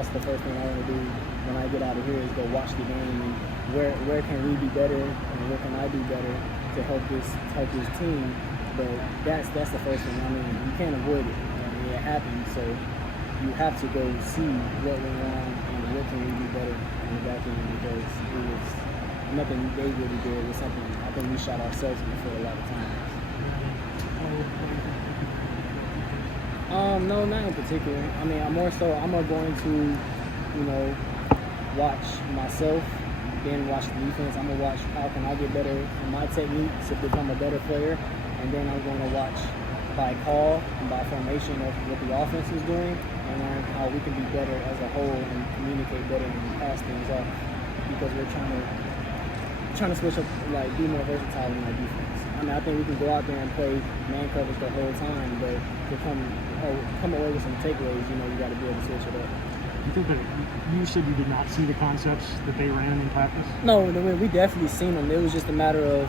that's the first thing I want to do when I get out of here is go watch the game and where can we be better and where can I do better to help this team. But that's the first thing. I mean, you can't avoid it. I mean, it happens, so you have to go see what went wrong and what can we do better on the back end, because it was nothing they really did. It was something I think we shot ourselves in the foot a lot of times. No, not in particular. I mean, I'm going to, watch myself, then watch the defense. I'm gonna watch how can I get better in my technique to become a better player, and then I'm going to watch by call and by formation of what the offense is doing, and learn how we can be better as a whole and communicate better and pass things off, because we're trying to switch up, like be more versatile in our defense. I mean, I think we can go out there and play man coverage the whole time, but to come away with some takeaways, you got to be able to switch it up. You think that you said you did not see the concepts that they ran in practice? No, we definitely seen them. It was just a matter of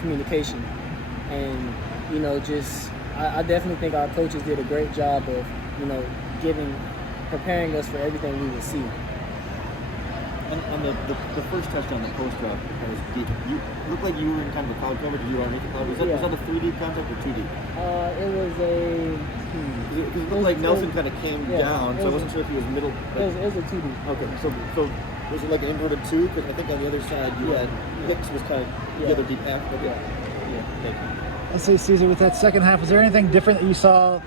communication, and I definitely think our coaches did a great job of preparing us for everything we would see. On the first touchdown, the post drop, you looked like you were in kind of a cloud cover. Did you underneath the cloud? Was that a 3D concept or 2D? It was a. Because it looked like Nelson kind of came down, so I wasn't sure if he was middle. It was a 2D. Okay, so was it like an inverted 2? Because I think on the other side you had Hicks was kind of the other deep half. But thank you. Let's say, Caesar, with that second half, was there anything different that you saw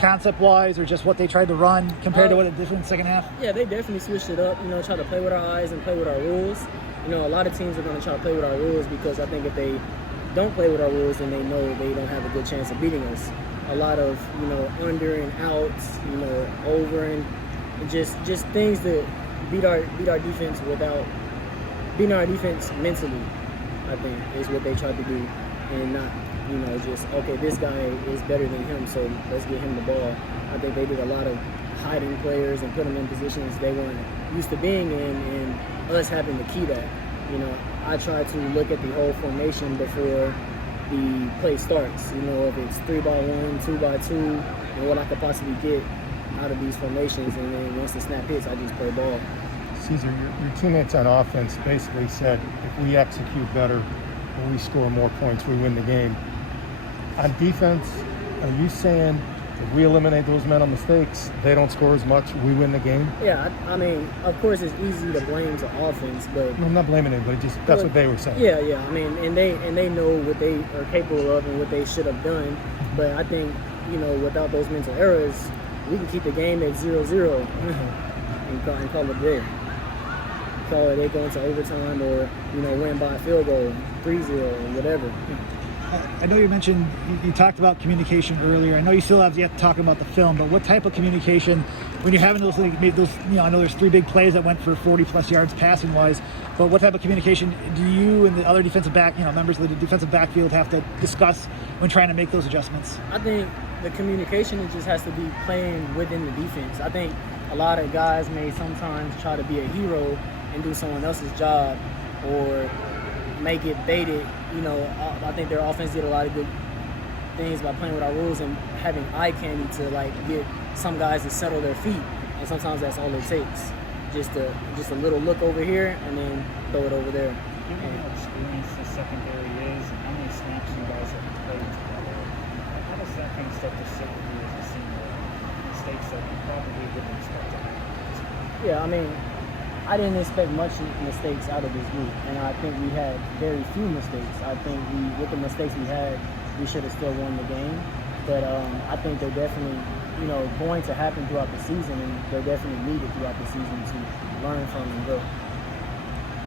concept-wise, or just what they tried to run compared to what it did in the second half? Yeah, they definitely switched it up. Try to play with our eyes and play with our rules. A lot of teams are going to try to play with our rules, because I think if they don't play with our rules, then they know they don't have a good chance of beating us. A lot of under and outs, over and just things that beat our defense without beating our defense mentally, I think, is what they tried to do, and not just, okay, this guy is better than him, so let's get him the ball. I think they did a lot of hiding players and put them in positions they weren't used to being in, and us having to key that. I try to look at the whole formation before the play starts. If it's 3-by-1, 2-by-2, and what I could possibly get out of these formations, and then once the snap hits, I just play ball. Caesar, your teammates on offense basically said if we execute better and we score more points, we win the game. On defense, are you saying if we eliminate those mental mistakes, they don't score as much, we win the game? Yeah, I mean, of course it's easy to blame the offense, but I'm not blaming anybody, that's what they were saying. Yeah. I mean, and they know what they are capable of and what they should have done. But I think, without those mental errors, we can keep the game at 0-0 and call it there. Call it they go into overtime, or win by a field goal, 3-0 or whatever. I know you mentioned, you talked about communication earlier. I know you still have yet to talk about the film, but what type of communication, when you're having those, I know there's 3 big plays that went for 40-plus yards passing-wise, but what type of communication do you and the other defensive back, members of the defensive backfield have to discuss when trying to make those adjustments? I think the communication just has to be playing within the defense. I think a lot of guys may sometimes try to be a hero and do someone else's job, or make it baited. I think their offense did a lot of good things by playing with our rules and having eye candy to get some guys to settle their feet, and sometimes that's all it takes. Just a little look over here and then throw it over there. Given how experienced the secondary is and how many snaps you guys have played together, how does that kind of stuff just sit with you as a senior? Mistakes that you probably wouldn't expect to happen. Yeah, I mean, I didn't expect much mistakes out of this group, and I think we had very few mistakes. I think with the mistakes we had, we should have still won the game. But I think they're definitely, going to happen throughout the season, and they're definitely needed throughout the season to learn from and grow.